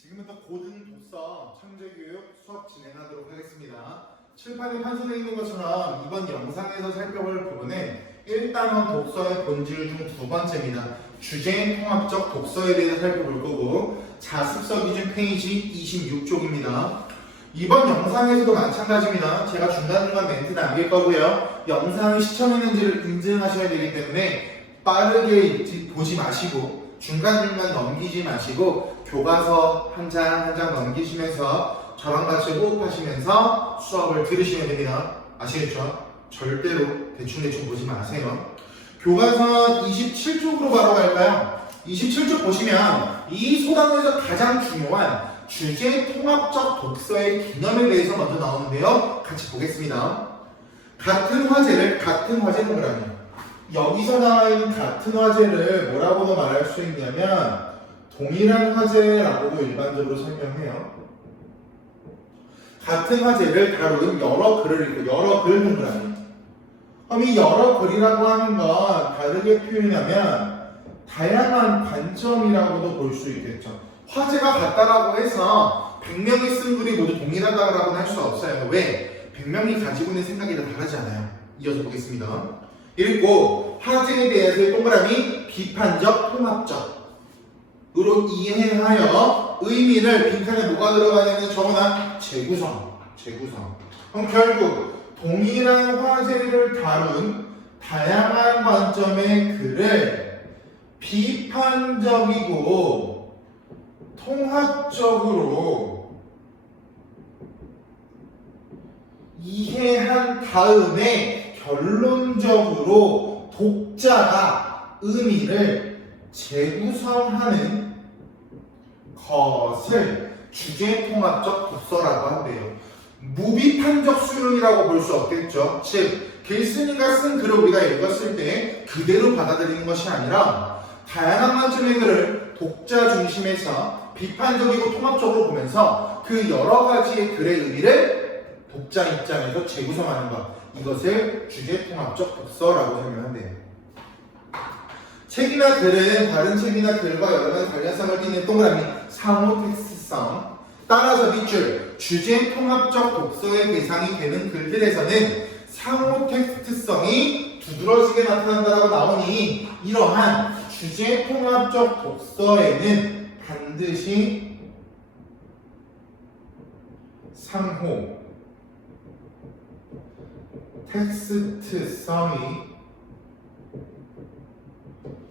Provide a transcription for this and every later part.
지금부터 고등독서 창제교육 수업 진행하도록 하겠습니다. 칠판에 판서되어 있는 것처럼 이번 영상에서 살펴볼 부분은 1단원 독서의 본질 중 두 번째입니다. 주제 통합적 독서에 대해서 살펴볼 거고 자습서 기준 페이지 26쪽입니다. 이번 영상에서도 마찬가지입니다. 제가 중간중간 멘트 남길 거고요. 영상을 시청했는지를 인증하셔야 되기 때문에 빠르게 보지 마시고 중간중간 넘기지 마시고 교과서 한 장 한 장 넘기시면서 저랑 같이 호흡하시면서 수업을 들으시면 됩니다. 아시겠죠? 절대로 대충대충 보지 마세요. 교과서 27쪽으로 바로 갈까요? 27쪽 보시면 이 소단에서 가장 중요한 주제 통합적 독서의 개념에 대해서 먼저 나오는데요. 같이 보겠습니다. 같은 화제를 같은 화제 동그라미. 여기서 나와 있는 같은 화제를 뭐라고도 말할 수 있냐면 동일한 화제라고도 일반적으로 설명해요. 같은 화제를 다루는 여러 글을 읽고 여러 글 동그라미. 그럼 이 여러 글이라고 하는 건 다르게 표현하면 다양한 관점이라고도 볼 수 있겠죠. 화제가 같다라고 해서 100명이 쓴 글이 모두 동일하다라고는 할 수 없어요. 왜? 100명이 가지고 있는 생각이 다 다르잖아요. 이어서 보겠습니다. 읽고 화제에 대해서의 동그라미 비판적 통합적으로 이해하여 의미를 빈칸에 뭐가 들어가냐면 적어놔 재구성. 그럼 결국 동일한 화제를 다룬 다양한 관점의 글을 비판적이고 통합적으로 이해한 다음에 결론적으로 독자가 의미를 재구성하는 것을 주제통합적 독서라고 한대요. 무비판적 수용이라고 볼 수 없겠죠. 즉, 글쓴이가 쓴 글을 우리가 읽었을 때 그대로 받아들이는 것이 아니라 다양한 관점의 글을 독자 중심에서 비판적이고 통합적으로 보면서 그 여러 가지의 글의 의미를 독자 입장에서 재구성하는 것. 이것을 주제통합적 독서라고 설명한대요. 책이나 글은 다른 책이나 글과 여러 가지 관련성을 띠는 동그라미 상호 텍스트성. 따라서 밑줄 주제통합적 독서의 대상이 되는 글들에서는 상호 텍스트성이 두드러지게 나타난다라고 나오니 이러한 주제통합적 독서에는 반드시 상호 텍스트성이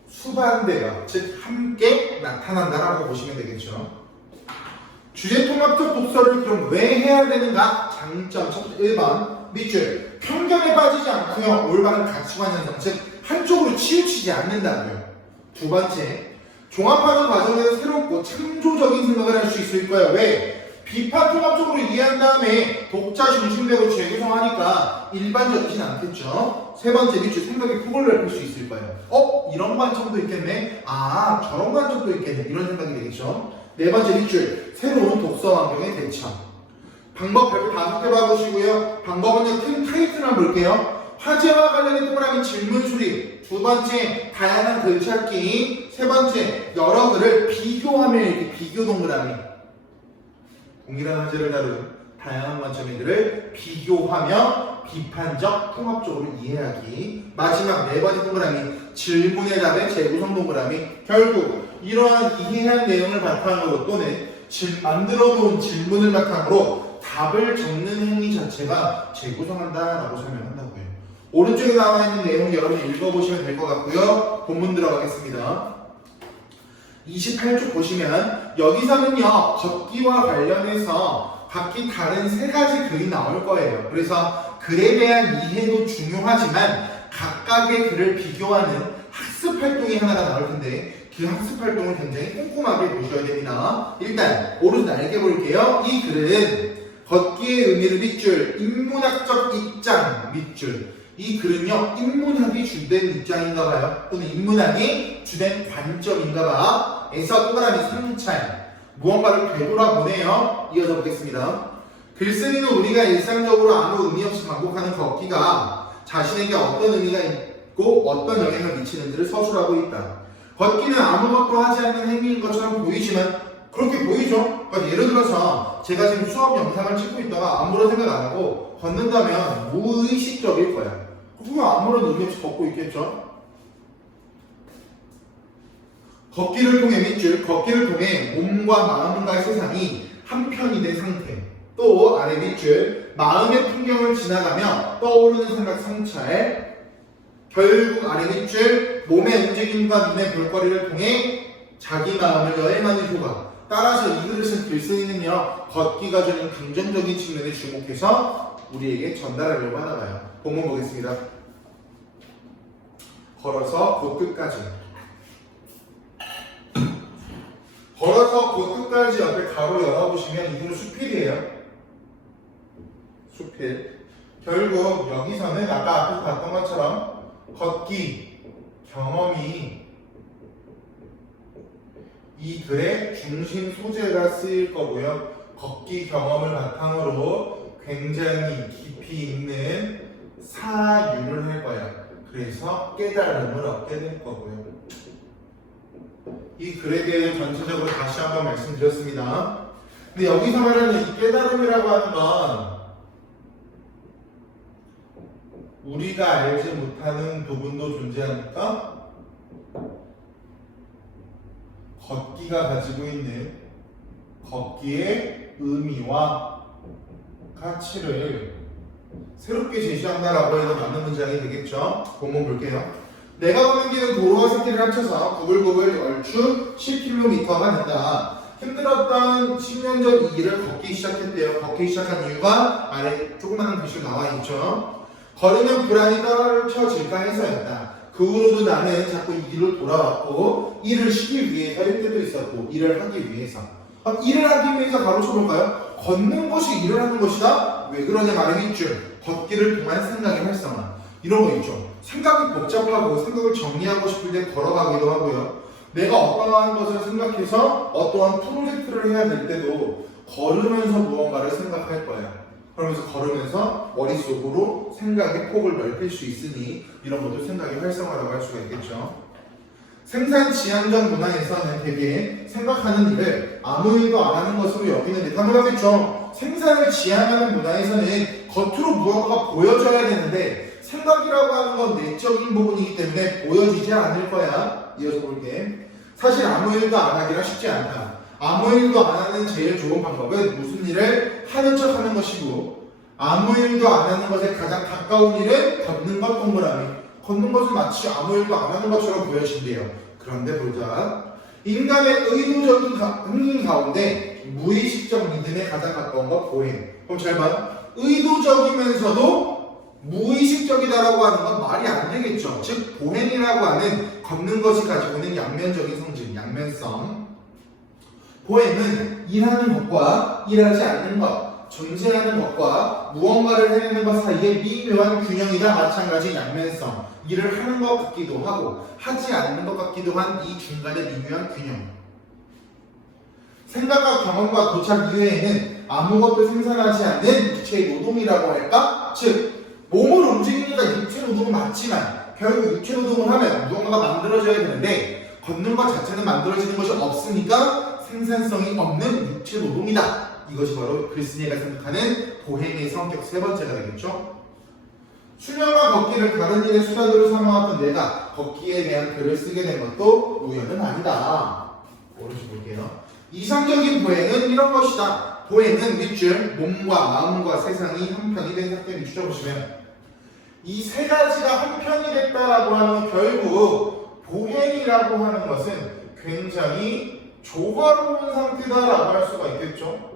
수반되어 즉 함께 나타난다라고 보시면 되겠죠. 주제통합적 독서를 그럼 왜 해야 되는가? 장점 첫 1번 밑줄 편견에 빠지지 않고요. 올바른 가치관 형성 즉 한쪽으로 치우치지 않는다고요. 두 번째 종합하는 과정에서 새롭고 창조적인 생각을 할 수 있을 거예요. 왜? 비판 통합적으로 이해한 다음에 독자 중심대로 재구성하니까 일반적이진 않겠죠. 세 번째 밑줄 생각의 폭을 넓힐 수 있을 거예요. 이런 관점도 있겠네. 저런 관점도 있겠네. 이런 생각이 되겠죠. 네 번째 밑줄 새로운 독서 환경의 대처. 방법 별표 5개 봐보시고요. 방법은요 큰 타이틀만 볼게요. 화제와 관련된 동그라미 질문 수립. 두 번째 다양한 글 찾기. 세 번째 여러 글을 비교하며 이렇게 비교 동그라미. 동일한 화제를 다룬 다양한 관점의 글을 비교하며 비판적 통합적으로 이해하기. 마지막 네 번째 동그라미 질문에 답의 재구성 동그라미. 결국 이러한 이해한 내용을 바탕으로 또는 만들어 놓은 질문을 바탕으로 답을 적는 행위 자체가 재구성한다라고 설명한다고요. 오른쪽에 나와 있는 내용 여러분 읽어보시면 될 것 같고요. 본문 들어가겠습니다. 28쪽 보시면 여기서는요 걷기와 관련해서 각기 다른 세 가지 글이 나올 거예요. 그래서 글에 대한 이해도 중요하지만 각각의 글을 비교하는 학습 활동이 하나가 나올 텐데 그 학습 활동을 굉장히 꼼꼼하게 보셔야 됩니다. 일단 오른쪽 날개 볼게요. 이 글은 걷기의 의미를 밑줄 인문학적 입장 밑줄. 이 글은요 인문학이 주된 입장인가봐요. 또는 인문학이 주된 관점인가봐 에서 동그라미 상찰 무언가를 되돌아보네요. 이어서 보겠습니다. 글쓰기는 우리가 일상적으로 아무 의미 없이 반복하는 걷기가 자신에게 어떤 의미가 있고 어떤 영향을 미치는지를 서술하고 있다. 걷기는 아무것도 하지 않는 행위인 것처럼 보이지만 그렇게 보이죠? 그러니까 예를 들어서 제가 지금 수업 영상을 찍고 있다가 아무런 생각 안 하고 걷는다면 무의식적일 거야. 그러면 아무런 의미 없이 걷고 있겠죠? 걷기를 통해 밑줄, 걷기를 통해 몸과 마음과 세상이 한편이 된 상태. 또 아래 밑줄, 마음의 풍경을 지나가며 떠오르는 생각 성찰. 결국 아래 밑줄, 몸의 움직임과 눈의 볼거리를 통해 자기 마음을 여행하는 효과. 따라서 이 그릇은 글쓴이는요, 걷기가 주는 긍정적인 측면에 주목해서 우리에게 전달하려고 하나 봐요. 본문 보겠습니다. 걸어서 곧 끝까지. 걸어서 곧 끝까지 옆에 가로 열어보시면 이거는 수필이에요. 수필. 결국 여기서는 아까 앞에서 봤던 것처럼 걷기, 경험이 이 글의 중심 소재가 쓰일 거고요. 걷기 경험을 바탕으로 굉장히 깊이 있는 사유를 할 거예요. 그래서 깨달음을 얻게 될 거고요. 이 글에 대해 전체적으로 다시 한번 말씀드렸습니다. 근데 여기서 말하는 이 깨달음이라고 하는 건 우리가 알지 못하는 부분도 존재하니까 걷기가 가지고 있는 걷기의 의미와 가치를 새롭게 제시한다라고 해서 맞는 문장이 되겠죠. 본문 볼게요. 내가 걷는 길은 도로와 숲길을 합쳐서 구불구불 얼추 10km가 된다. 힘들었던 10년 전 이 길을 걷기 시작했대요. 걷기 시작한 이유가 아래 조그마한 글씨로 나와 있죠. 걸으면 불안이 떨쳐질까 해서였다. 그 후로도 나는 자꾸 이 길로 돌아왔고 일을 쉬기 위해서일 때도 있었고 일을 하기 위해서. 일을 하기 위해서 바로 쳐볼까요? 걷는 것이 일을 하는 것이다? 왜 그러냐 말의 밑줄. 걷기를 통한 생각의 활성화. 이런 거 있죠. 생각이 복잡하고 생각을 정리하고 싶을 때 걸어가기도 하고요. 내가 어떠한 것을 생각해서 어떠한 프로젝트를 해야 될 때도 걸으면서 무언가를 생각할 거야. 그러면서 걸으면서 머릿속으로 생각의 폭을 넓힐 수 있으니 이런 것도 생각의 활성화라고 할 수가 있겠죠. 생산지향적 문화에서는 대개 생각하는 일을 아무 일도 안 하는 것으로 여기는 데 당연하겠죠. 생산을 지향하는 문화에서는 겉으로 무언가가 보여져야 되는데 생각이라고 하는 건 내적인 부분이기 때문에 보여지지 않을 거야. 이어서 볼게. 사실 아무 일도 안 하기가 쉽지 않다. 아무 일도 안 하는 제일 좋은 방법은 무슨 일을 하는 척 하는 것이고 아무 일도 안 하는 것에 가장 가까운 일은 걷는 것 동그라미. 걷는 것은 마치 아무 일도 안 하는 것처럼 보여진대요. 그런데 보자. 인간의 의도적인 행위 가운데 무의식적 믿음에 가장 가까운 것 보행. 그럼 잘 봐. 의도적이면서도 무의식적이다라고 하는 건 말이 안 되겠죠. 즉 보행이라고 하는 걷는 것이 가지고 있는 양면적인 성질, 양면성. 보행은 일하는 것과 일하지 않는 것, 존재하는 것과 무언가를 해내는 것 사이의 미묘한 균형이다. 마찬가지 양면성. 일을 하는 것 같기도 하고 하지 않는 것 같기도 한 이 중간의 미묘한 균형. 생각과 경험과 도착 이외에는 아무것도 생산하지 않는 육체의 노동이라고 할까? 즉 몸을 움직이니까 육체 노동은 맞지만 결국 육체 노동을 하면 무언가가 만들어져야 되는데 걷는 것 자체는 만들어지는 것이 없으니까 생산성이 없는 육체 노동이다. 이것이 바로 글쓴이가 생각하는 보행의 성격 세 번째가 되겠죠. 수련과 걷기를 다른 일의 수단으로 삼아왔던 내가 걷기에 대한 글을 쓰게 된 것도 우연은 아니다. 오른쪽 볼게요. 이상적인 보행은 이런 것이다. 보행은 밑줄, 몸과 마음과 세상이 한편이 된 상태. 밑줄 보시면 이 세 가지가 한편이 됐다라고 하는 결국 보행이라고 하는 것은 굉장히 조화로운 상태다라고 할 수가 있겠죠.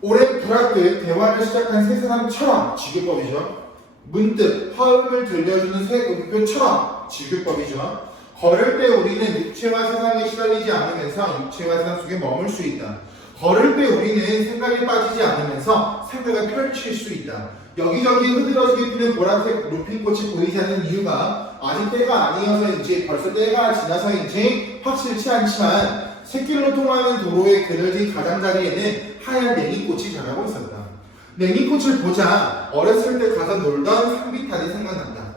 오랜 불화끝 대화를 시작한 세 사람처럼 지교법이죠. 문득 화음을 들려주는 새 음표처럼 지교법이죠. 걸을 때 우리는 육체와 세상에 시달리지 않으면서 육체와 세상 속에 머물 수 있다. 걸을 때 우리는 생각에 빠지지 않으면서 생각을 펼칠 수 있다. 여기저기 흐드러지게 피는 보라색 루핀꽃이 보이지 않는 이유가 아직 때가 아니어서인지 벌써 때가 지나서인지 확실치 않지만 샛길로 통하는 도로의 그늘진 가장자리에는 하얀 냉이꽃이 자라고 있었다. 냉이꽃을 보자 어렸을 때 가서 놀던 산비탈이 생각난다.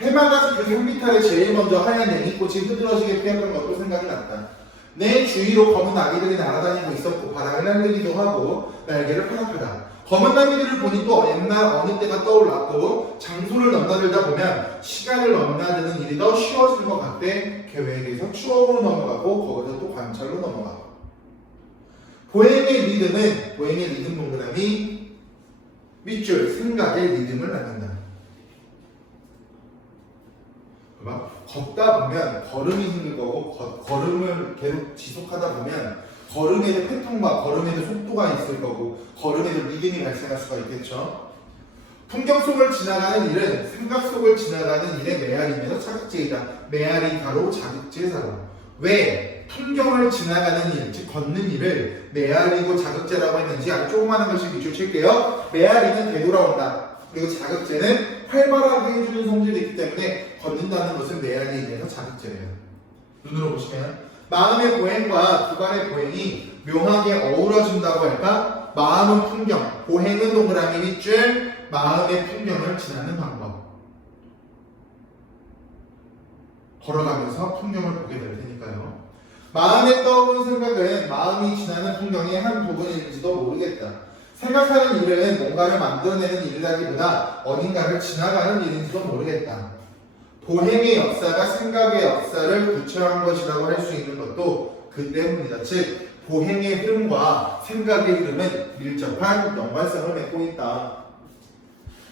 해마다 그 산비탈에 제일 먼저 하얀 냉이꽃이 흐드러지게 피었던 것도 생각이 났다. 내 주위로 검은 아기들이 날아다니고 있었고 바람을 날리기도 하고 날개를 파닥파닥. 검은 나비들을 보니 또 옛날 어느 때가 떠올랐고 장소를 넘나들다 보면 시간을 넘나드는 일이 더 쉬워질 것 같대. 계획에서 추억으로 넘어가고 거기서 또 관찰로 넘어가고. 보행의 리듬 동그라미 밑줄 생각의 리듬을 낳는다. 걷다 보면 걸음이 생길 거고 걸음을 계속 지속하다 보면 걸음에도 패턴과 걸음에도 속도가 있을 거고 걸음에도 리듬이 발생할 수가 있겠죠. 풍경 속을 지나가는 일은 생각 속을 지나가는 일의 메아리면서 자극제이다. 메아리 가로 자극제 사로. 왜 풍경을 지나가는 일, 즉 걷는 일을 메아리고 자극제라고 했는지 아주 조그마한 것씩 밑줄 칠게요. 메아리는 되돌아온다. 그리고 자극제는 활발하게 해주는 성질이 있기 때문에 걷는다는 것은 메아리에 대해서 자극제래요. 눈으로 보시면 마음의 보행과 두발의 보행이 묘하게 어우러진다고 할까? 마음은 풍경, 보행은 동그라미 밑줄, 마음의 풍경을 지나는 방법. 걸어가면서 풍경을 보게 될 테니까요. 마음에 떠오르는 생각은 마음이 지나는 풍경의 한 부분인지도 모르겠다. 생각하는 일은 뭔가를 만들어내는 일이라기보다 어딘가를 지나가는 일인지도 모르겠다. 보행의 역사가 생각의 역사를 구체화한 것이라고 할 수 있는 것도 그 때문이다. 즉 보행의 흐름과 생각의 흐름은 밀접한 연관성을 맺고 있다.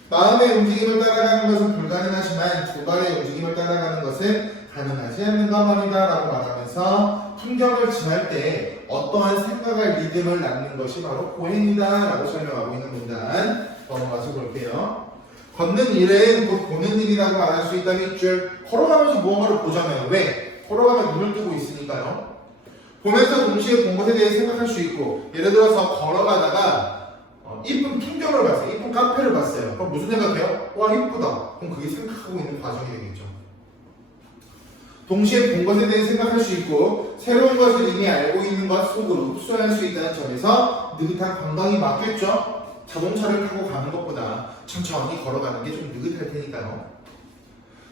마음의 움직임을 따라가는 것은 불가능하지만 두 발의 움직임을 따라가는 것은 가능하지 않는가 말이다 라고 말하면서 풍경을 지날 때 어떠한 생각의 리듬을 낳는 것이 바로 보행이다 라고 설명하고 있는 문단 넘어가서 볼게요. 걷는 일은 곧 보는 일이라고 말할 수 있다 밑줄. 걸어가면서 무언가를 보잖아요. 왜? 걸어가면 눈을 뜨고 있으니까요. 보면서 동시에 본 것에 대해 생각할 수 있고, 예를 들어서 걸어가다가 이쁜 풍경을 봤어요. 이쁜 카페를 봤어요. 그럼 무슨 생각해요? 와 이쁘다. 그럼 그게 생각하고 있는 과정이 되겠죠. 동시에 본 것에 대해 생각할 수 있고 새로운 것을 이미 알고 있는 것 속으로 흡수할 수 있다는 점에서 느긋한 관광이 맞겠죠. 자동차를 타고 가는 것보다 천천히 걸어가는 게 좀 느긋할 테니까요.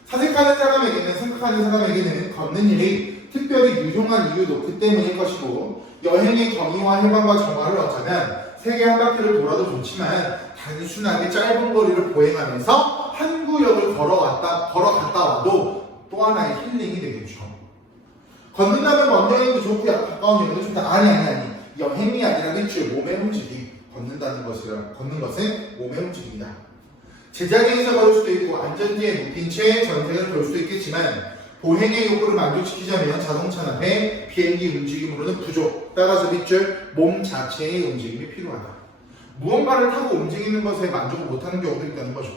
사색하는 사람에게는 생각하는 사람에게는 걷는 일이 특별히 유용한 이유도 그 때문일 것이고 여행의 경위와 해방과 정화를 얻자면 세계 한 바퀴를 돌아도 좋지만 단순하게 짧은 거리를 보행하면서 한 구역을 걸어갔다 와도 또 하나의 힐링이 되겠죠. 걷는다면 먼 여행도 좋고 가까운 여행도 좋다. 아니. 여행이 아니라 밑줄 몸의 움직임. 걷는 것은 몸의 움직임이다. 제자리에서 걸을 수도 있고 안전지에 묶인 채 전생을 돌 수도 있겠지만 보행의 요구를 만족시키자면 자동차나 배, 비행기 움직임으로는 부족. 따라서 밑줄 몸 자체의 움직임이 필요하다. 무언가를 타고 움직이는 것에 만족을 못하는 경우도 있다는 거죠.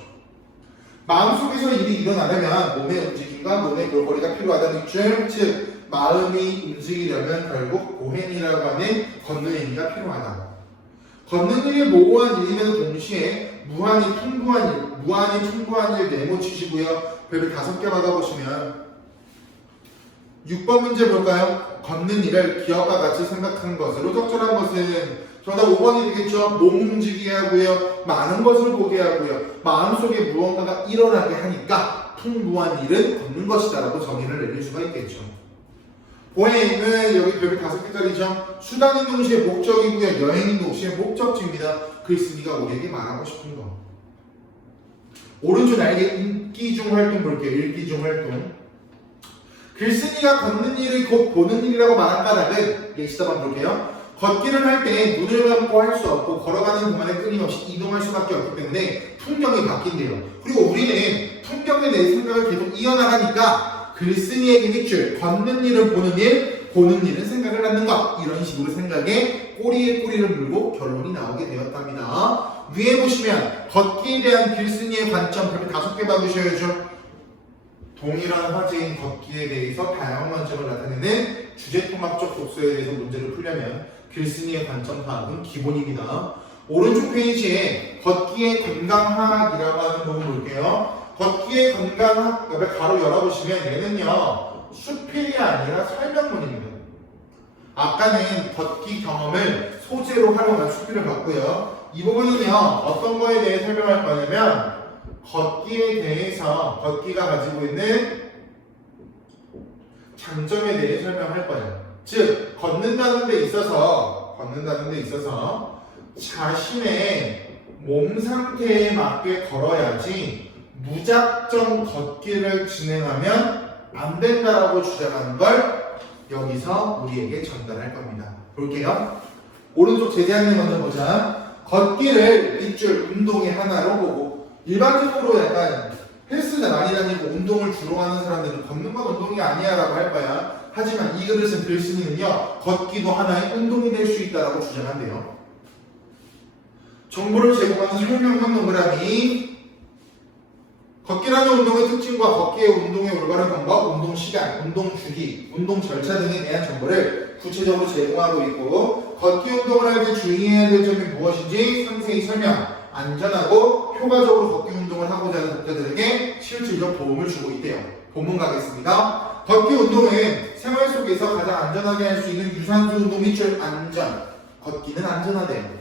마음속에서 일이 일어나려면 몸의 움직임과 몸의 골고리가 필요하다 밑줄. 즉 마음이 움직이려면 결국 보행이라고 하는 걷는 의미가 필요하다. 걷는 일이 모호한 일임에도 동시에 무한히 풍부한 일 네모치시고요. 별을 5개 받아보시면 6번 문제 볼까요? 걷는 일을 기억과 같이 생각하는 것으로 적절한 것은 정답 5번이 되겠죠. 몸 움직이게 하고요. 많은 것을 보게 하고요. 마음속에 무언가가 일어나게 하니까 풍부한 일은 걷는 것이다 라고 정의를 내릴 수가 있겠죠. 보행은 여기 별이 5개짜리죠. 수단인 동시에 목적이고요. 여행인 동시에 목적지입니다. 글쓴이가 우리에게 말하고 싶은 거. 오른쪽 날개 읽기 중 활동 볼게요. 읽기 중 활동. 글쓴이가 걷는 일을 곧 보는 일이라고 말한 까닭은 예시다 한번 볼게요. 걷기를 할 때 눈을 감고 할 수 없고 걸어가는 동안에 끊임없이 이동할 수밖에 없기 때문에 풍경이 바뀐대요. 그리고 우리는 풍경에 대해 생각을 계속 이어나가니까 글쓴이에게 밑줄, 걷는 일은 보는 일, 보는 일은 생각을 갖는 것, 이런 식으로 생각에 꼬리에 꼬리를 물고 결론이 나오게 되었답니다. 위에 보시면 걷기에 대한 글쓴이의 관점 별표 5개 받으셔야죠. 동일한 화제인 걷기에 대해서 다양한 관점을 나타내는 주제통합적 독서에 대해서 문제를 풀려면 글쓴이의 관점 파악은 기본입니다. 오른쪽 페이지에 걷기의 건강학이라고 하는 부분 볼게요. 걷기의 건강학 옆에 가로 열어보시면 얘는요 수필이 아니라 설명문입니다. 아까는 걷기 경험을 소재로 활용한 수필을 봤고요. 이 부분은요 어떤 거에 대해 설명할 거냐면 걷기에 대해서 걷기가 가지고 있는 장점에 대해 설명할 거예요. 즉 걷는다는 데 있어서 자신의 몸 상태에 맞게 걸어야지 무작정 걷기를 진행하면 안 된다라고 주장하는 걸 여기서 우리에게 전달할 겁니다. 볼게요. 오른쪽 제재안내 먼저 보자. 걷기를 밑줄 운동의 하나로 보고 일반적으로 약간 헬스장 많이 다니고 운동을 주로 하는 사람들은 걷는 건 운동이 아니야 라고 할 거야. 하지만 이 그릇은 글쓴이는요 걷기도 하나의 운동이 될 수 있다라고 주장한대요. 정보를 제공하는 설명형 동그라미. 걷기라는 운동의 특징과 걷기의 운동의 올바른 방법, 운동 시간, 운동 주기, 운동 절차 등에 대한 정보를 구체적으로 제공하고 있고 걷기 운동을 할 때 주의해야 될 점이 무엇인지 상세히 설명, 안전하고 효과적으로 걷기 운동을 하고자 하는 독자들에게 실질적 도움을 주고 있대요. 본문 가겠습니다. 걷기 운동은 생활 속에서 가장 안전하게 할 수 있는 유산소 운동 밑줄 안전. 걷기는 안전하대요.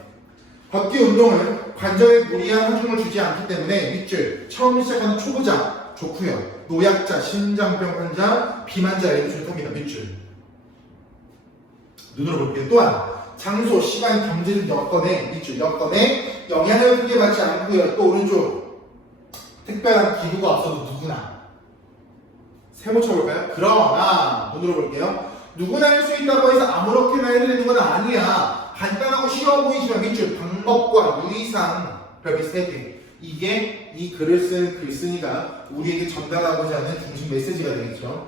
걷기 운동은 관절에 무리한 하중을 주지 않기 때문에 밑줄 처음 시작하는 초보자 좋고요. 노약자, 심장병 환자, 비만자에게 좋답니다. 밑줄. 눈으로 볼게요. 또한 장소, 시간, 경제적 여건에 밑줄 여건에 영향을 크게 받지 않고요. 또 오른쪽 특별한 기구가 없어도 누구나 세모 쳐볼까요? 그러나 눈으로 볼게요. 누구나 할 수 있다고 해서 아무렇게나 해야 되는 건 아니야. 간단하고 쉬워 보이지만 밑줄 방법과 유의사항 별빛 3개. 이게 이 글을 쓴 글쓴이가 우리에게 전달하고자 하는 중심 메시지가 되겠죠.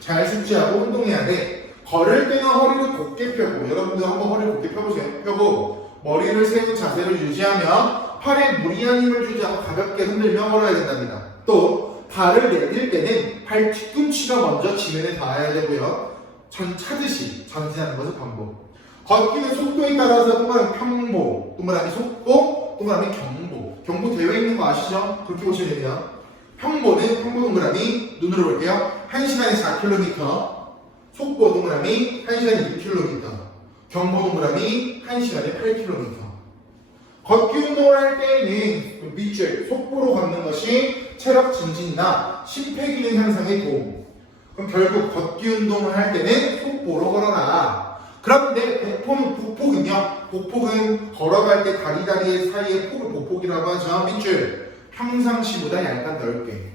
잘 숙지하고 운동해야 돼. 걸을 때는 허리를 곧게 펴고, 여러분들 한번 허리를 곧게 펴보세요. 펴고 머리를 세운 자세를 유지하며 팔에 무리한 힘을 주지 않고 가볍게 흔들며 걸어야 된답니다. 또 발을 내릴 때는 발 뒤꿈치가 먼저 지면에 닿아야 되고요. 차듯이 전진하는 것을 반복. 걷기는 속도에 따라서 동그라미 평보, 동그라미 속보, 동그라미 경보. 경보 되어 있는 거 아시죠? 그렇게 보시면 됩니다. 평보는 평보 동그라미 눈으로 볼게요. 1시간에 4km. 속보 동그라미 1시간에 6km. 경보 동그라미 1시간에 8km. 걷기 운동을 할 때에는 밑줄 속보로 걷는 것이 체력 증진이나 심폐기능 향상에 도움. 그럼 결국 걷기 운동을 할 때는 속보로 걸어라. 그런데 복폭은요? 복폭은 걸어갈 때 다리 사이의 폭을 복폭이라고 하죠. 밑줄 평상시보다 약간 넓게.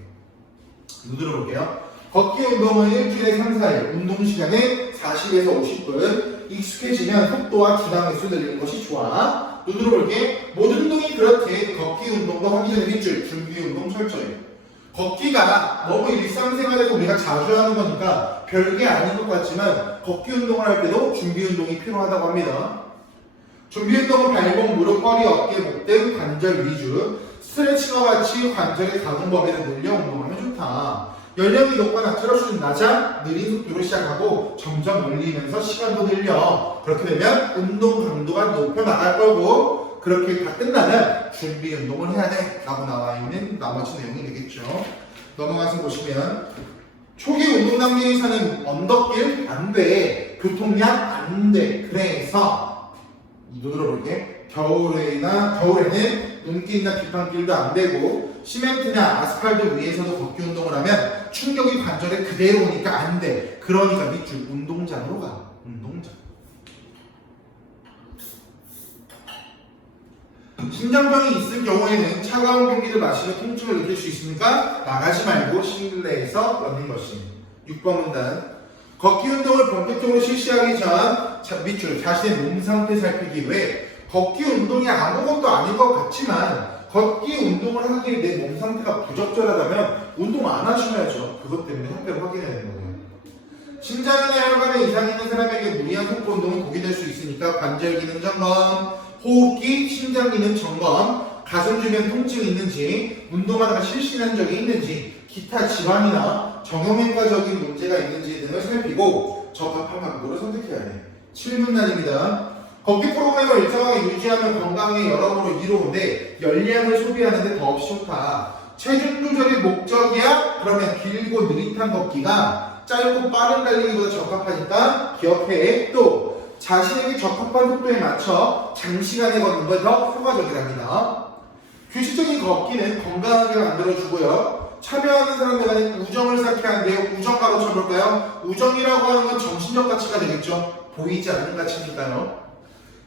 눈으로 볼게요. 걷기 운동은 일주일에 3, 4일, 운동 시간은 40에서 50분. 익숙해지면 속도와 기당 횟수 늘리는 것이 좋아. 눈으로 볼게. 모든 운동이 그렇게 걷기 운동도 하기 전에 밑줄 준비 운동 철저히. 걷기가 너무 일상생활에서 우리가 자주 하는 거니까 별게 아닌 것 같지만 걷기 운동을 할 때도 준비 운동이 필요하다고 합니다. 준비 운동은 발목, 무릎, 허리, 어깨, 목 등 관절 위주. 스트레칭과 같이 관절의 가동 범위를 늘려 운동하면 좋다. 연령이 높거나 트러스는 낮아 느린 속도로 시작하고 점점 늘리면서 시간도 늘려. 그렇게 되면 운동 강도가 높여 나갈 거고 그렇게 다 끝나면 준비 운동을 해야 돼 라고 나와 있는 나머지 내용이 되겠죠. 넘어가서 보시면 초기 운동 단계에서는 언덕길 안 돼, 교통량 안 돼. 그래서 눈으로 볼게. 겨울에는 눈길이나 빗방길도 안 되고 시멘트나 아스팔트 위에서도 걷기 운동을 하면 충격이 관절에 그대로 오니까 안 돼. 그러니까 밑줄 운동장으로 가. 운동장. 심장병이 있을 경우에는 차가운 공기를 마시며 통증을 느낄 수 있으니까 나가지 말고 실내에서 러닝머신. 6번 문단. 걷기 운동을 본격적으로 실시하기 전 밑줄 자신의 몸 상태 살피기 위해 걷기 운동이 아무것도 아닌 것 같지만 걷기 운동을 하기에 내 몸 상태가 부적절하다면 운동 안 하셔야죠. 그것 때문에 상태를 확인해야 되는 거예요. 심장이나 혈관에 이상이 있는 사람에게 무리한 속보 운동은 독이 될 수 있으니까 관절 기능 점검, 호흡기, 심장 기능 점검, 가슴 주변 통증이 있는지, 운동하다가 실신한 적이 있는지, 기타 질환이나 정형외과적인 문제가 있는지 등을 살피고 적합한 방법을 선택해야 돼. 7분단입니다. 걷기 프로그램을 일정하게 유지하면 건강에 여러모로 이로운데 열량을 소비하는 데 더없이 좋다. 체중 조절이 목적이야? 그러면 길고 느릿한 걷기가 짧고 빠른 달리기보다 적합하니까 기억해. 또 자신에게 적합한 속도에 맞춰 장시간에 걷는 걸 더 효과적이랍니다. 규칙적인 걷기는 건강하게 만들어주고요. 참여하는 사람들 간에 우정을 쌓게 하는데요. 우정 바로 쳐볼까요? 우정이라고 하는 건 정신적 가치가 되겠죠. 보이지 않는 가치니까요.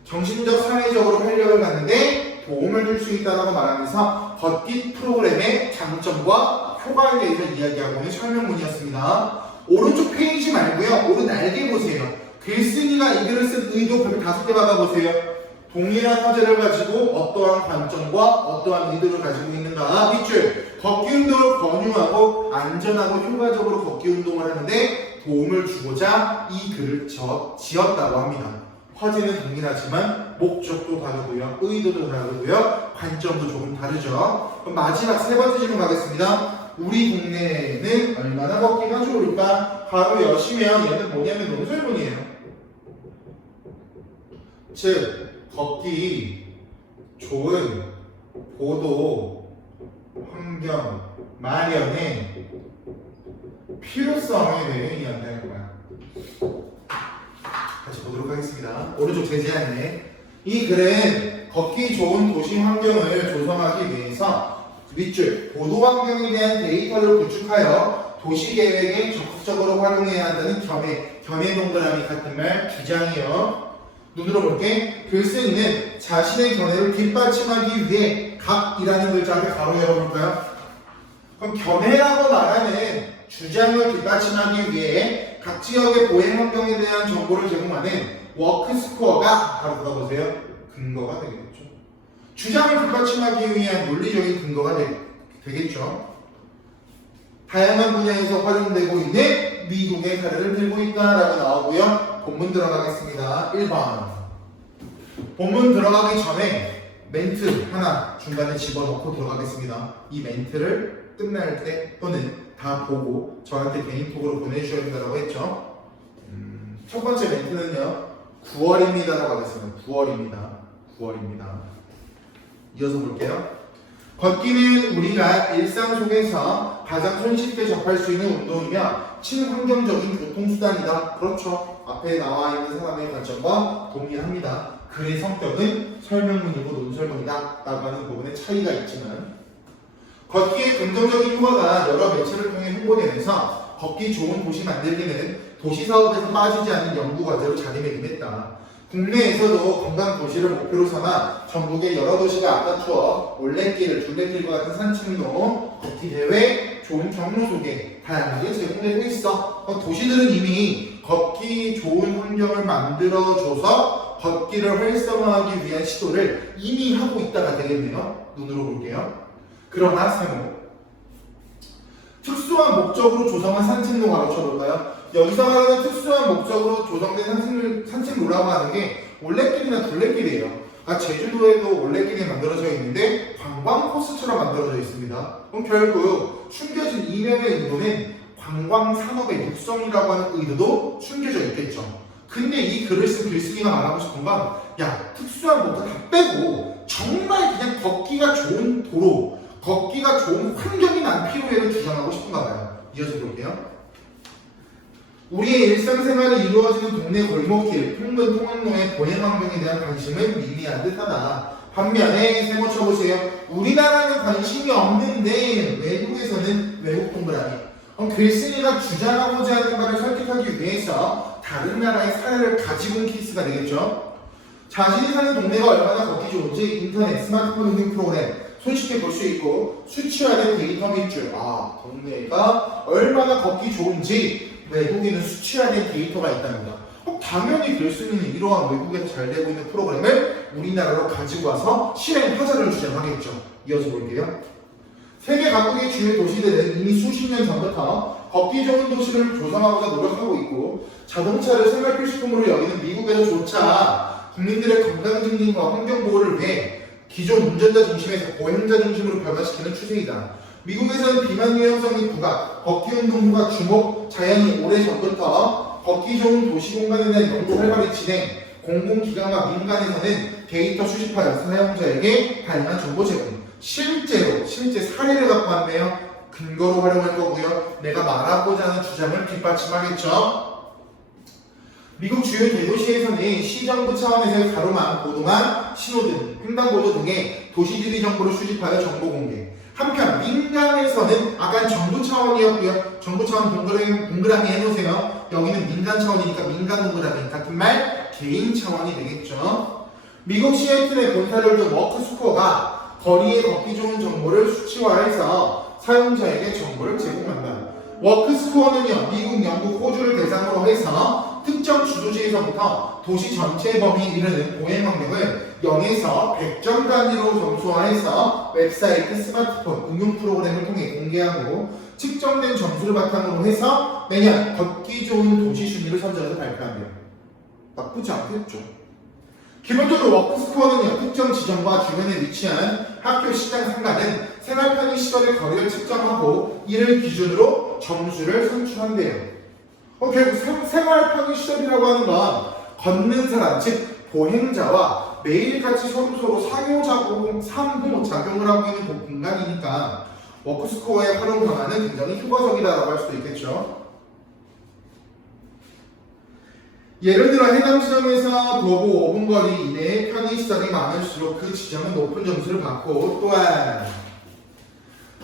정신적, 사회적으로 활력을 갖는데 도움을 줄 수 있다고 말하면서 걷기 프로그램의 장점과 효과에 대해서 이야기하고 있는 설명문이었습니다. 오른쪽 페이지 말고요. 오른 날개 보세요. 글쓴이가 이 글을 쓴 의도 별 5개 받아보세요. 동일한 화제를 가지고 어떠한 관점과 어떠한 의도를 가지고 있는가. 밑줄, 걷기 운동을 권유하고 안전하고 효과적으로 걷기 운동을 하는데 도움을 주고자 이 글을 지었다고 합니다. 화제는 동일하지만 목적도 다르고요, 의도도 다르고요, 관점도 조금 다르죠. 그럼 마지막 세 번째 질문 가겠습니다. 우리 동네에는 얼마나 걷기가 좋을까? 바로 여시면 얘는 뭐냐면 논설문이에요. 즉 걷기 좋은 보도 환경 마련의 필요성에 대해 이야기할 거야. 같이 보도록 하겠습니다. 오른쪽 제지안내. 이 글은 걷기 좋은 도시 환경을 조성하기 위해서 밑줄 보도 환경에 대한 데이터를 구축하여 도시 계획에 적극적으로 활용해야 한다는 겸해 동그라미 같은 말 주장이요. 눈으로 볼게. 글쓴이는 자신의 견해를 뒷받침하기 위해 각이라는 글자 앞에 가로 열어볼까요? 그럼 견해라고 말하는 주장을 뒷받침하기 위해 각 지역의 보행 환경에 대한 정보를 제공하는 워크스코어가 바로 들어보세요. 근거가 되겠죠. 주장을 뒷받침하기 위한 논리적인 근거가 되겠죠. 다양한 분야에서 활용되고 있는 미국의 사례를 들고 있다라고 나오고요. 본문 들어가겠습니다. 1번. 본문 들어가기 전에 멘트 하나 중간에 집어넣고 들어가겠습니다. 이 멘트를 끝날 때 또는 다 보고 저한테 개인톡으로 보내주셔야 된다고 했죠. 첫 번째 멘트는요. 9월입니다라고 하겠습니다. 9월입니다. 이어서 볼게요. 걷기는 우리가 일상 속에서 가장 손쉽게 접할 수 있는 운동이며 친환경적인 교통수단이다. 그렇죠. 앞에 나와 있는 사람의 관점과 동의합니다. 글의 성격은 설명문이고 논설문이다 라고 하는 부분에 차이가 있지만 걷기의 긍정적인 효과가 여러 매체를 통해 홍보되면서 걷기 좋은 도시 만들기는 도시사업에서 빠지지 않는 연구과제로 자리매김했다. 국내에서도 건강 도시를 목표로 삼아 전국의 여러 도시가 앞다투어 올레길, 둘레길과 같은 산책로, 걷기 대회, 좋은 경로 소개 다양하게 제공되고 있어. 도시들은 이미 걷기 좋은 환경을 만들어줘서 걷기를 활성화하기 위한 시도를 이미 하고 있다가 되겠네요. 눈으로 볼게요. 그러나 세모. 특수한 목적으로 조성한 산책로 가로쳐볼까요? 여기서 말하는 특수한 목적으로 조성된 산책로라고 하는 게 올레길이나 둘레길이에요. 제주도에도 올레길이 만들어져 있는데 관광 코스처럼 만들어져 있습니다. 그럼 결국 숨겨진 이면의 의도는 관광 산업의 육성이라고 하는 의도도 숨겨져 있겠죠. 근데 이 글을 쓴 글쓴이가 말하고 싶은 건 특수한 목적 다 빼고 정말 그냥 걷기가 좋은 도로, 걷기가 좋은 환경이 난 필요해를 주장하고 싶은가 봐요. 이어서 볼게요. 우리의 일상생활이 이루어지는 동네 골목길, 평근 통학로의 보행 환경에 대한 관심은 미미한 듯하다. 반면에 세모 쳐보세요. 우리나라는 관심이 없는데 외국에서는 외국 동그라미. 글쓴이가 주장하고자 하는 바를 설득하기 위해서 다른 나라의 사례를 가지고 온 케이스가 되겠죠. 자신이 사는 동네가 얼마나 걷기 좋은지 인터넷, 스마트폰 등등 프로그램 손쉽게 볼 수 있고 수치화된 데이터 밑줄. 동네가 얼마나 걷기 좋은지 외국에는 수치화된 데이터가 있답니다. 당연히 글쓴이는 이러한 외국에서 잘 되고 있는 프로그램을 우리나라로 가지고 와서 실행하자를 주장하겠죠. 이어서 볼게요. 세계 각국의 주요 도시들은 이미 수십 년 전부터 걷기 좋은 도시를 조성하고자 노력하고 있고 자동차를 생활 필수품으로 여기는 미국에서조차 국민들의 건강 증진과 환경 보호를 위해 기존 운전자 중심에서 보행자 중심으로 변화시키는 추세이다. 미국에서는 비만 위험성이 부각, 걷기 운동 효과 주목, 자연이 오래전부터 걷기 좋은 도시 공간에 대한 연구 활발히 진행, 공공기관과 민간에서는 데이터 수집하여 사용자에게 다양한 정보 제공, 실제 사례를 갖고 왔네요. 근거로 활용할 거고요. 내가 말하고자 하는 주장을 뒷받침하겠죠. 미국 주요 대도시에서는 시정부 차원에서의 가로망, 보도망, 신호등, 횡단보도 등의 도시지리 정보를 수집하여 정보 공개. 한편 민간에서는 아까 정부 차원이었고요. 정부 차원 동그라미 해놓으세요. 여기는 민간 차원이니까 민간 동그라미. 같은 말 개인 차원이 되겠죠. 미국 시애틀의 본사를 둔 워크스코어가 거리에 걷기 좋은 정보를 수치화해서 사용자에게 정보를 제공한다. 워크스코어는요, 미국, 영국, 호주를 대상으로 해서 특정 주도지에서부터 도시 전체 범위에 이르는 보행 능력을 0에서 100점 단위로 점수화해서 웹사이트, 스마트폰, 응용 프로그램을 통해 공개하고 측정된 점수를 바탕으로 해서 매년 걷기 좋은 도시 순위를 선정해서 발표합니다. 나쁘지 않겠죠. 기본적으로 워크스코어는요, 특정 지점과 주변에 위치한 학교, 식당, 상가는 생활 편의 시설의 거리를 측정하고 이를 기준으로 점수를 산출한대요. 결국 생활 편의 시설이라고 하는 건 걷는 사람, 즉 보행자와 매일같이 서로 상호작용을 하고 있는 공간이니까 워크스코어의 활용 방안은 굉장히 효과적이다라고 할 수도 있겠죠. 예를 들어 해당 지점에서 도보 5분 거리 이내에 편의시설이 많을수록 그 지점은 높은 점수를 받고, 또한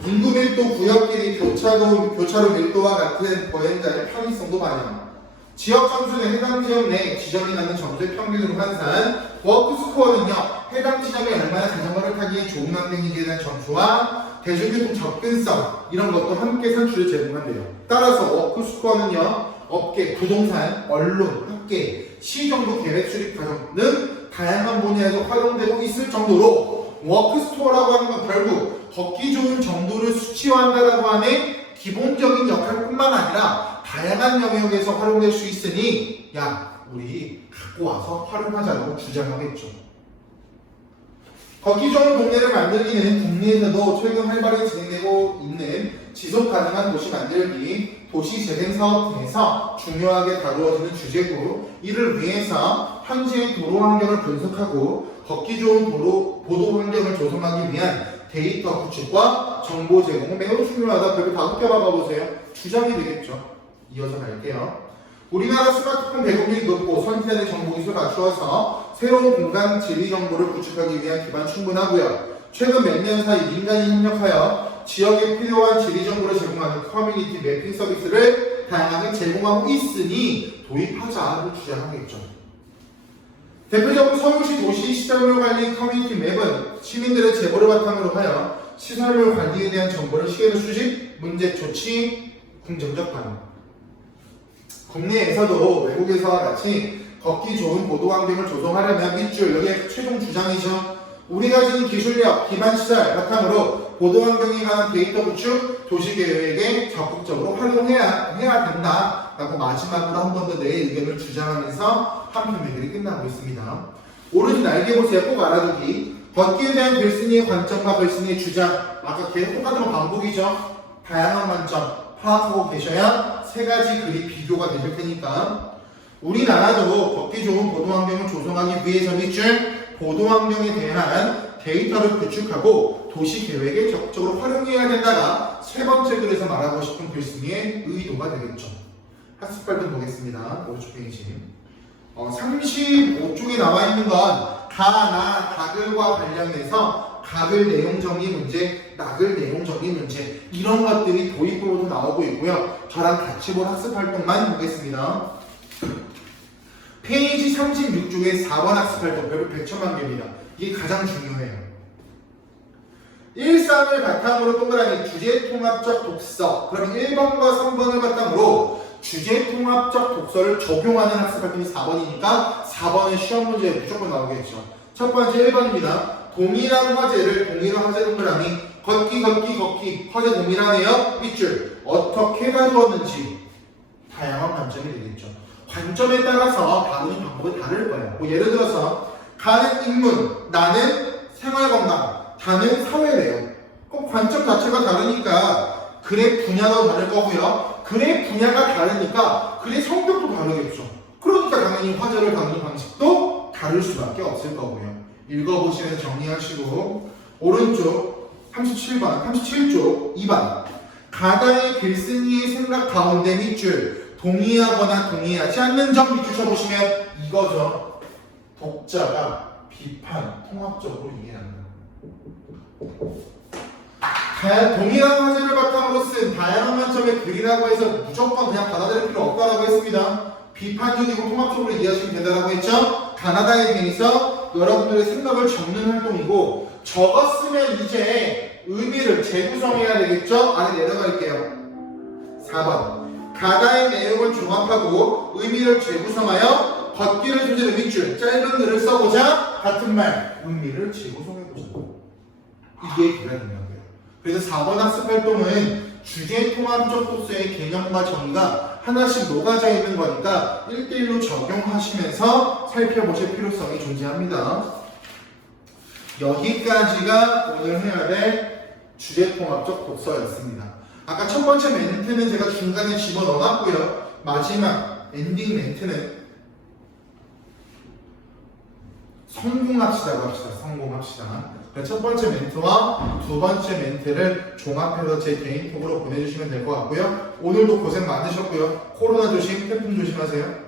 인구 밀도 구역끼리 교차로 밀도와 같은 보행자의 편의성도 반영. 지역 점수는 해당 지역 내 지점이 갖는 점수의 평균으로 환산. 워크스코어는요, 해당 지점에 얼마나 자전거를 타기에 좋은 환경인지에 대한 점수와 대중교통 접근성 이런 것도 함께 산출을 제공한대요. 따라서 워크스코어는요, 업계, 부동산, 언론, 학계, 시정부 계획 수립 과정 등 다양한 분야에서 활용되고 있을 정도로 워크스토어라고 하는 건 결국 걷기 좋은 정도를 수치화한다라고 하는 기본적인 역할뿐만 아니라 다양한 영역에서 활용될 수 있으니 우리 갖고 와서 활용하자고 주장하겠죠. 걷기 좋은 동네를 만들기는 국내에서도 최근 활발히 진행되고 있는 지속 가능한 도시 만들기, 도시 재생 사업 등에서 중요하게 다루어지는 주제고, 이를 위해서 현지의 도로 환경을 분석하고 걷기 좋은 보도 환경을 조성하기 위한 데이터 구축과 정보 제공은 매우 중요하다. 별로 다섯 박아보세요. 주장이 되겠죠. 이어서 갈게요. 우리나라 스마트폰 배급률이 높고 선진화된 정보기술을 갖추어서 새로운 공간 지리 정보를 구축하기 위한 기반 충분하고요. 최근 몇 년 사이 민간이 협력하여 지역에 필요한 지리 정보를 제공하는 커뮤니티 매핑 서비스를 다양하게 제공하고 있으니 도입하자를 주장하겠죠. 대표적으로 서울시 도시 시설물 관리 커뮤니티 맵은 시민들의 제보를 바탕으로 하여 시설물 관리에 대한 정보를 시계로 수집, 문제 조치, 긍정적 반응. 국내에서도 외국에서와 같이 걷기 좋은 보도 환경을 조성하려면 밑줄, 여기에 최종 주장이죠. 우리가 지닌 기술력, 기반 시설 바탕으로 보도 환경에 관한 데이터 구축, 도시계획에 적극적으로 활용해야 된다라고 마지막으로 한 번 더 내 의견을 주장하면서 한 편 매글이 끝나고 있습니다. 오른쪽 날개 보세요. 꼭 알아두기. 걷기에 대한 글쓴이의 관점과 글쓴이의 주장, 아까 계속 똑같은 반복이죠. 다양한 관점 파악하고 계셔야 세 가지 글이 비교가 되실 테니까. 우리나라도 걷기 좋은 보도 환경을 조성하기 위해서 밑줄 보도 환경에 대한 데이터를 구축하고 도시 계획에 적극적으로 활용해야 된다가 세 번째 글에서 말하고 싶은 글쓴이의 의도가 되겠죠. 학습 발표 보겠습니다. 오른쪽 페이지. 35쪽에 나와 있는 건 가글과 관련해서 가글 내용 정리 문제, 나글 내용 정리 문제 이런 것들이 도입부로도 나오고 있고요. 저랑 같이 볼 학습 활동만 보겠습니다. 페이지 36쪽에 4번 학습 활동 별로 100천만 개입니다. 이게 가장 중요해요. 1~3을 바탕으로 동그라미 주제통합적 독서. 그럼 1번과 3번을 바탕으로 주제통합적 독서를 적용하는 학습 활동이 4번이니까 4번은 시험 문제에 무조건 나오겠죠. 첫 번째 1번입니다. 동일한 화제를 동일한 화제 동그라미 걷기 화제 동일하네요. 밑줄 어떻게 다루었는지 다양한 관점이 되겠죠. 관점에 따라서 다루는 방법이 다를 거예요. 예를 들어서 가는 인문, 나는 생활건강, 다는 사회래요. 그럼 관점 자체가 다르니까 글의 분야도 다를 거고요. 글의 분야가 다르니까 글의 성격도 다르겠죠. 그러니까 당연히 화제를 다루는 방식도 다를 수밖에 없을 거고요. 읽어보시면 정리하시고 오른쪽 37쪽 2번 가다의 글쓴이의 생각 가운데 밑줄 동의하거나 동의하지 않는 점 밑줄 쳐보시면 이거죠. 독자가 비판, 통합적으로 이해한다. 동일한 화제를 바탕으로 쓴 다양한 관점의 글이라고 해서 무조건 그냥 받아들일 필요 없다라고 했습니다. 비판적이고 통합적으로 이해하시면 된다라고 했죠. 가나다에 대해서 여러분들의 생각을 적는 활동이고 적었으면 이제 의미를 재구성해야 되겠죠. 아래 내려갈게요. 4번 가다의 내용을 종합하고 의미를 재구성하여 걷기를 소재로 밑줄 짧은 글을 써보자. 같은 말 의미를 재구성해보자. 이게 기가 중요한 거예요. 그래서 4번 학습활동은 주제 통합적 독서의 개념과 정의가 하나씩 녹아져 있는 거니까 1대1로 적용하시면서 살펴보실 필요성이 존재합니다. 여기까지가 오늘 해야 될 주제 통합적 독서였습니다. 아까 첫 번째 멘트는 제가 중간에 집어넣어놨고요. 마지막 엔딩 멘트는 성공합시다고 합시다. 성공합시다. 첫 번째 멘트와 두 번째 멘트를 종합해서 제 개인톡으로 보내주시면 될 것 같고요. 오늘도 고생 많으셨고요. 코로나 조심, 태풍 조심하세요.